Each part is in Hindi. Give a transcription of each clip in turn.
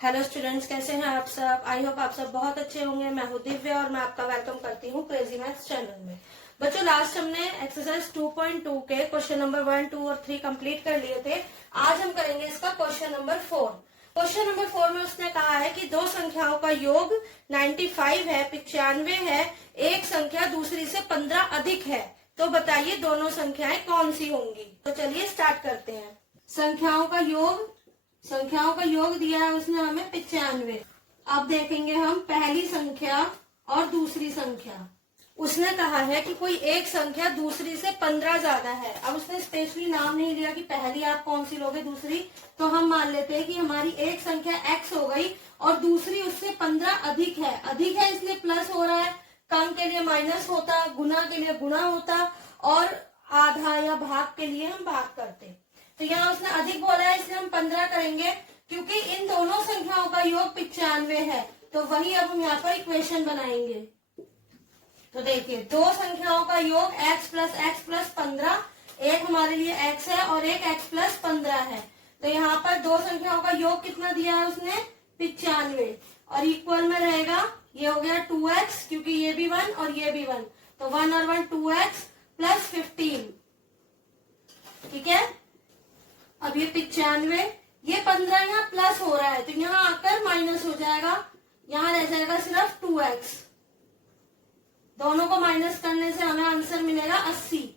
हेलो स्टूडेंट्स, कैसे हैं आप सब। आई होप आप सब बहुत अच्छे होंगे। मैं हूँ दिव्या और मैं आपका वेलकम करती हूँ क्रेजी मैथ्स चैनल में। बच्चों, लास्ट हमने एक्सरसाइज 2.2 के क्वेश्चन नंबर 1, 2 और 3 कंप्लीट कर लिए थे। आज हम करेंगे इसका क्वेश्चन नंबर 4। क्वेश्चन नंबर 4 में उसने कहा है कि दो संख्याओं का योग 95 है, 95 है, एक संख्या दूसरी से 15 अधिक है, तो बताइए दोनों संख्याएं कौन सी होंगी। तो चलिए स्टार्ट करते हैं। संख्याओं का योग दिया है उसने हमें 95। अब देखेंगे हम पहली संख्या और दूसरी संख्या। उसने कहा है कि कोई एक संख्या दूसरी से 15 ज्यादा है। अब उसने स्पेशली नाम नहीं दिया कि पहली आप कौन सी लोगे, दूसरी। तो हम मान लेते हैं कि हमारी एक संख्या x हो गई और दूसरी उससे 15 अधिक है। अधिक है इसलिए प्लस हो रहा है, कम के लिए माइनस होता, गुना के लिए गुणा होता और आधा या भाग के लिए हम भाग करते। तो यहाँ उसने अधिक बोला है इसलिए हम 15 करेंगे, क्योंकि इन दोनों संख्याओं का योग 95 है। तो वही अब हम यहाँ पर इक्वेशन बनाएंगे। तो देखिए, दो संख्याओं का योग x प्लस 15, एक हमारे लिए x है और एक x प्लस 15 है। तो यहाँ पर दो संख्याओं का योग कितना दिया है उसने, 95, और इक्वल में रहेगा, ये हो गया 2x, क्योंकि ये भी 1 और ये भी 1, तो 1 और 1 2x प्लस 15। ठीक है। अब ये 95, ये 15 यहाँ प्लस हो रहा है तो यहाँ आकर माइनस हो जाएगा, यहाँ रह जाएगा सिर्फ 2x। दोनों को माइनस करने से हमें आंसर मिलेगा 80।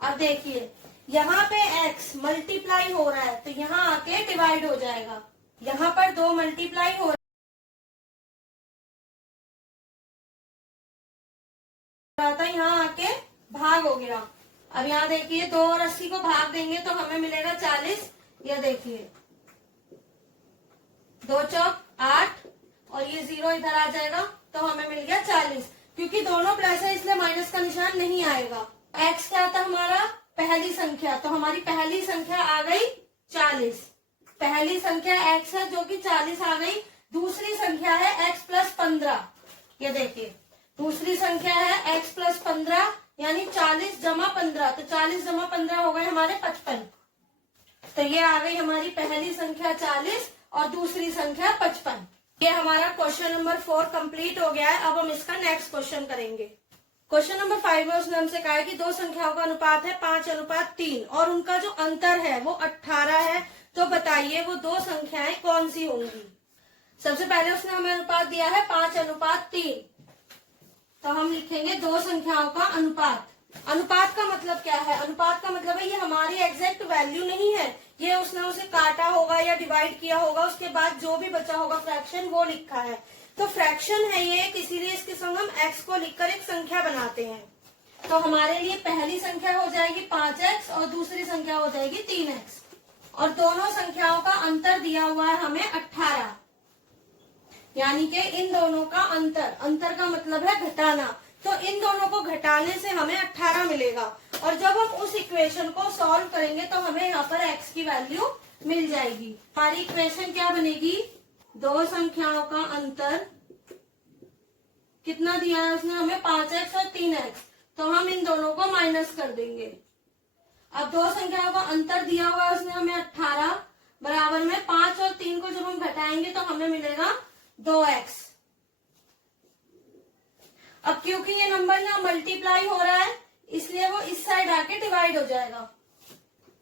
अब देखिए, यहाँ पे x मल्टीप्लाई हो रहा है तो यहाँ आके डिवाइड हो जाएगा। यहाँ पर 2 मल्टीप्लाई हो रहा था, यहाँ आके भाग हो गया। अब यहाँ देखिए, 2 और 80 को भाग देंगे तो हमें मिलेगा 40। ये देखिए, 2 चौक 8 और ये 0 इधर आ जाएगा तो हमें मिल गया 40। क्योंकि दोनों प्लस है इसलिए माइनस का निशान नहीं आएगा। x क्या था हमारा, पहली संख्या, तो हमारी पहली संख्या आ गई 40। पहली संख्या x है जो कि 40 आ गई। दूसरी संख्या है x प्लस 15। ये देखिए, दूसरी संख्या है x प्लस 15, यानी 40 जमा 15, तो 40 जमा 15 हो गए हमारे 55। तो ये आ गई हमारी पहली संख्या 40 और दूसरी संख्या 55। ये हमारा क्वेश्चन नंबर 4 कंप्लीट हो गया है। अब हम इसका नेक्स्ट क्वेश्चन करेंगे। क्वेश्चन नंबर 5 में उसने हमसे कहा है कि दो संख्याओं का अनुपात है 5:3 और उनका जो अंतर है वो 18 है, तो बताइए वो दो संख्याएं कौन सी होंगी। सबसे पहले उसने हमें अनुपात दिया है 5:3, तो हम लिखेंगे दो संख्याओं का अनुपात। अनुपात का मतलब क्या है, अनुपात का मतलब है ये हमारी एग्जैक्ट वैल्यू नहीं है, ये उसने उसे काटा होगा या डिवाइड किया होगा, उसके बाद जो भी बचा होगा फ्रैक्शन वो लिखा है। तो फ्रैक्शन है ये, इसीलिए इसके संग हम x को लिखकर एक संख्या बनाते हैं। तो हमारे लिए पहली संख्या हो जाएगी 5x और दूसरी संख्या हो जाएगी 3x, और दोनों संख्याओं का अंतर दिया हुआ है हमें 18, यानी कि इन दोनों का अंतर, अंतर का मतलब है घटाना, तो इन दोनों को घटाने से हमें 18 मिलेगा। और जब हम उस इक्वेशन को सॉल्व करेंगे तो हमें यहाँ पर x की वैल्यू मिल जाएगी। हमारी इक्वेशन क्या बनेगी, दो संख्याओं का अंतर कितना दिया है उसने हमें, 5x और 3x, तो हम इन दोनों को माइनस कर देंगे। अब दो संख्याओं का अंतर दिया हुआ है उसने हमें 18, बराबर में 5 और 3 को जब हम घटाएंगे तो हमें मिलेगा 2x। अब क्योंकि ये नंबर ना मल्टीप्लाई हो रहा है इसलिए वो इस साइड आके डिवाइड हो जाएगा,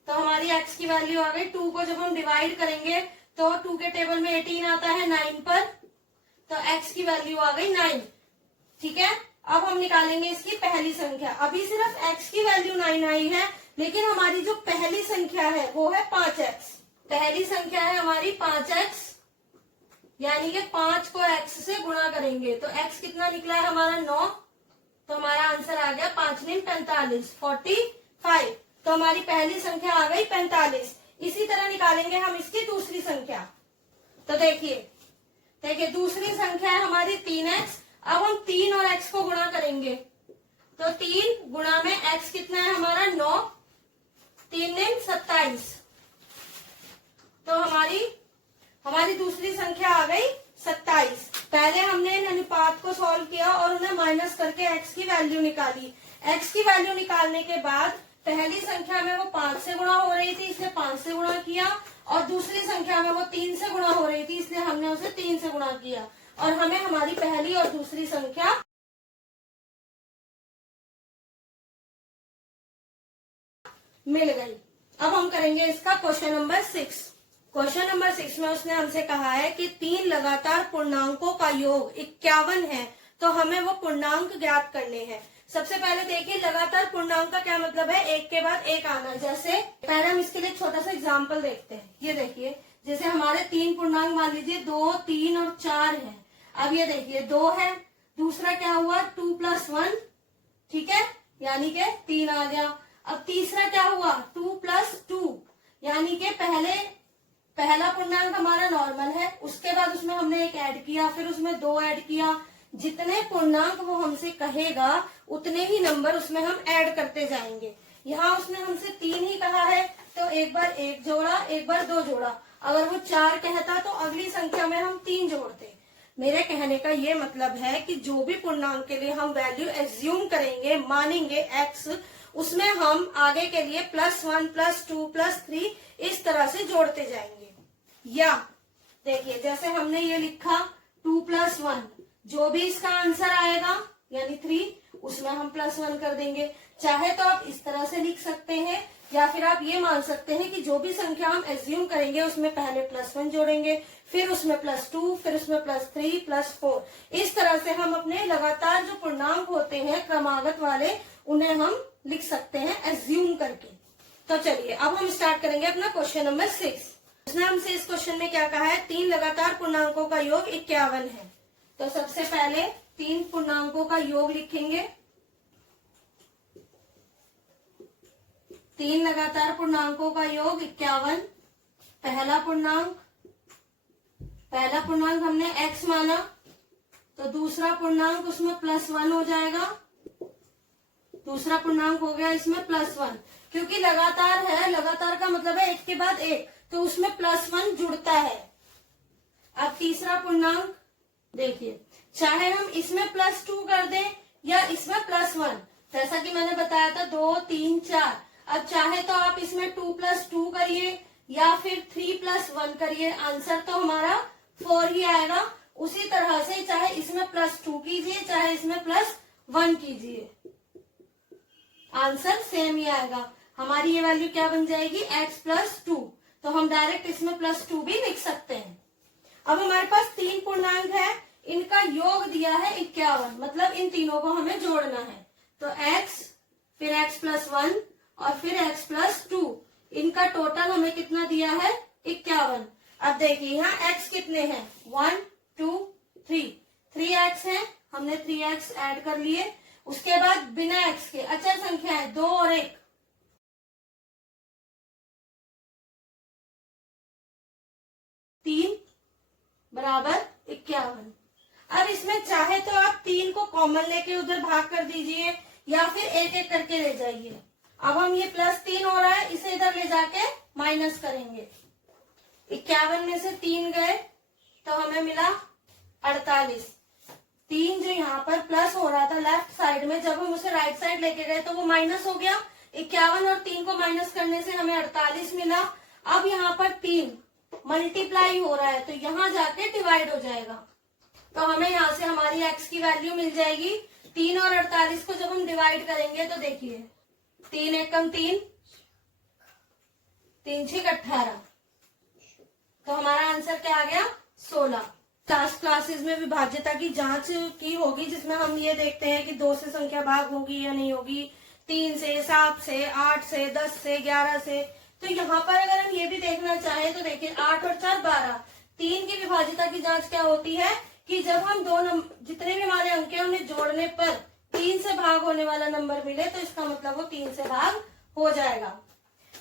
तो हमारी x की वैल्यू आ गई। 2 को जब हम डिवाइड करेंगे तो 2 के टेबल में 18 आता है 9 पर, तो x की वैल्यू आ गई 9। ठीक है। अब हम निकालेंगे इसकी पहली संख्या। अभी सिर्फ x की वैल्यू 9 आई है, लेकिन हमारी जो पहली संख्या है वो है 5x। पहली संख्या है हमारी 5x, यानी कि 5 को x से गुणा करेंगे तो x कितना निकला है हमारा 9, तो हमारा आंसर आ गया 5 9 45, 45। तो हमारी पहली संख्या आ गई 45। इसी तरह निकालेंगे हम इसकी दूसरी संख्या। तो देखिए दूसरी संख्या है हमारी 3x। अब हम 3 और x को गुणा करेंगे तो 3 गुणा में x कितना है हमारा 9, 3 9 27, तो हमारी दूसरी संख्या आ गई 27। पहले हमने इन अनुपात को सॉल्व किया और उन्हें माइनस करके x की वैल्यू निकाली। x की वैल्यू निकालने के बाद पहली संख्या में वो 5 से गुणा हो रही थी इसलिए 5 से गुणा किया, और दूसरी संख्या में वो 3 से गुणा हो रही थी, इसलिए हमने उसे 3 से गुणा किया और हमें हमारी पहली और दूसरी संख्या मिल गई। अब हम करेंगे इसका क्वेश्चन नंबर 6। क्वेश्चन नंबर 6 में उसने हमसे कहा है कि 3 लगातार पूर्णांकों का योग 51 है, तो हमें वो पूर्णांक ज्ञात करने हैं। सबसे पहले देखिए लगातार पूर्णांक का क्या मतलब है, एक के बाद एक आना। जैसे पहले हम इसके लिए छोटा सा एग्जाम्पल देखते हैं। ये देखिए जैसे हमारे 3 पूर्णांक मान लीजिए 2, 3 और 4 है। अब ये देखिए 2 है, दूसरा क्या हुआ 2 + 1, ठीक है, यानी के 3 आ गया। अब तीसरा क्या हुआ 2 + 2, यानी के पहला पूर्णांक हमारा नॉर्मल है, उसके बाद उसमें हमने एक ऐड किया, फिर उसमें 2 ऐड किया। जितने पूर्णांक वो हमसे कहेगा उतने ही नंबर उसमें हम ऐड करते जाएंगे। यहाँ उसने हमसे 3 ही कहा है, तो एक बार 1 जोड़ा, एक बार 2 जोड़ा। अगर वो 4 कहता तो अगली संख्या में हम 3 जोड़ते। मेरे कहने का ये मतलब है कि जो भी पूर्णांक के लिए हम वैल्यू एज्यूम करेंगे, मानेंगे x, उसमें हम आगे के लिए +1 +2 +3 इस तरह से जोड़ते जाएंगे। या देखिए जैसे हमने ये लिखा 2 + 1, जो भी इसका आंसर आएगा यानी 3, उसमें हम +1 कर देंगे। चाहे तो आप इस तरह से लिख सकते हैं, या फिर आप ये मान सकते हैं कि जो भी संख्या हम एज्यूम करेंगे उसमें पहले +1 जोड़ेंगे, फिर उसमें +2, फिर उसमें +3 +4। इस तरह से हम अपने लगातार जो पूर्णांक होते हैं क्रमागत वाले, उन्हें हम लिख सकते हैं एज्यूम करके। तो चलिए अब हम स्टार्ट करेंगे अपना क्वेश्चन नंबर 6। उसने हमसे इस क्वेश्चन में क्या कहा है, 3 लगातार पूर्णांकों का योग 51 है। तो सबसे पहले 3 पूर्णांकों का योग लिखेंगे। 3 लगातार पूर्णांकों का योग 51। पहला पूर्णांक हमने x माना, तो दूसरा पूर्णांक उसमें +1 हो जाएगा। दूसरा पूर्णांक हो गया इसमें +1, क्योंकि लगातार है, लगातार का मतलब है एक के बाद एक, तो उसमें +1 जुड़ता है। अब तीसरा पूर्णांक देखिए, चाहे हम इसमें +2 कर दें या इसमें +1, जैसा कि मैंने बताया था 2, 3, 4। अब चाहे तो आप इसमें 2 + 2 करिए या फिर 3 + 1 करिए, आंसर तो हमारा 4 ही आएगा। उसी तरह से चाहे इसमें +2 कीजिए, चाहे इसमें +1 कीजिए, आंसर सेम ही आएगा। हमारी ये वैल्यू क्या बन जाएगी, x + 2। तो हम डायरेक्ट इसमें +2 भी लिख सकते हैं। अब हमारे पास 3 पूर्णांक है, इनका योग दिया है 51, मतलब इन तीनों को हमें जोड़ना है। तो x, फिर x + 1 और फिर x + 2, इनका टोटल हमें कितना दिया है 51। अब देखिए यहाँ x कितने हैं, 1, 2, 3, 3x है, हमने 3x ऐड कर लिए। उसके बाद बिना x के अचर संख्या है 2 और 1, 3 बराबर 51। अब इसमें चाहे तो आप 3 को कॉमन लेके उधर भाग कर दीजिए या फिर एक एक करके ले जाइए। अब हम ये +3 हो रहा है, इसे इधर ले जाके माइनस करेंगे। 51 में से 3 गए तो हमें मिला 48। 3 जो यहाँ पर प्लस हो रहा था लेफ्ट साइड में, जब हम उसे राइट साइड लेके गए तो वो माइनस हो गया। 51 और 3 को माइनस करने से हमें 48 मिला। अब यहाँ पर 3 मल्टीप्लाई हो रहा है तो यहाँ जाके डिवाइड हो जाएगा, तो हमें यहाँ से हमारी x की वैल्यू मिल जाएगी। 3 और 48 को जब हम डिवाइड करेंगे तो देखिए 3 एकम 3, 3 छीक 18, तो हमारा आंसर क्या आ गया 16। लास्ट क्लासेस में विभाज्यता की जांच की होगी, जिसमें हम ये देखते हैं कि 2 से संख्या भाग होगी या नहीं होगी, 3 से, 7 से, 8 से, 10 से, 11 से। तो यहाँ पर अगर हम ये भी देखना चाहें तो देखिए 8 और 4 12। 3 की विभाज्यता की जांच क्या होती है कि जब हम जितने भी हमारे अंक हैं उन्हें जोड़ने पर 3 से भाग होने वाला नंबर मिले तो इसका मतलब वो 3 से भाग हो जाएगा।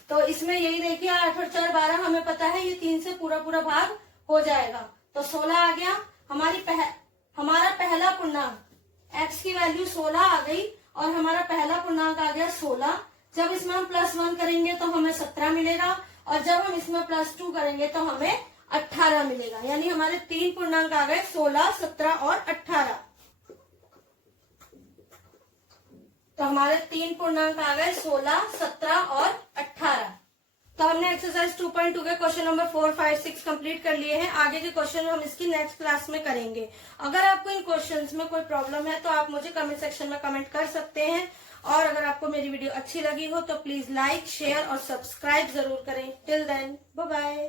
तो इसमें यही देखिए 8 और 4 12, हमें पता है ये 3 से पूरा पूरा भाग हो जाएगा, तो 16 आ गया। हमारा पहला पूर्णांक x की वैल्यू 16 आ गई और हमारा पहला पूर्णांक आ गया 16। जब इसमें हम +1 करेंगे तो हमें 17 मिलेगा और जब हम इसमें +2 करेंगे तो हमें 18 मिलेगा। यानी हमारे 3 पूर्णांक आ गए 16, 17 और 18। तो हमारे 3 पूर्णांक आ गए 16, 17 और 18। तो हमने एक्सरसाइज 2.2 के क्वेश्चन नंबर 4, 5, 6 कंप्लीट कर लिए हैं। आगे के क्वेश्चन हम इसकी नेक्स्ट क्लास में करेंगे। अगर आपको इन क्वेश्चंस में कोई प्रॉब्लम है तो आप मुझे कमेंट सेक्शन में कमेंट कर सकते हैं। और अगर आपको मेरी वीडियो अच्छी लगी हो तो प्लीज लाइक, शेयर और सब्सक्राइब जरूर करें। Till then, bye bye.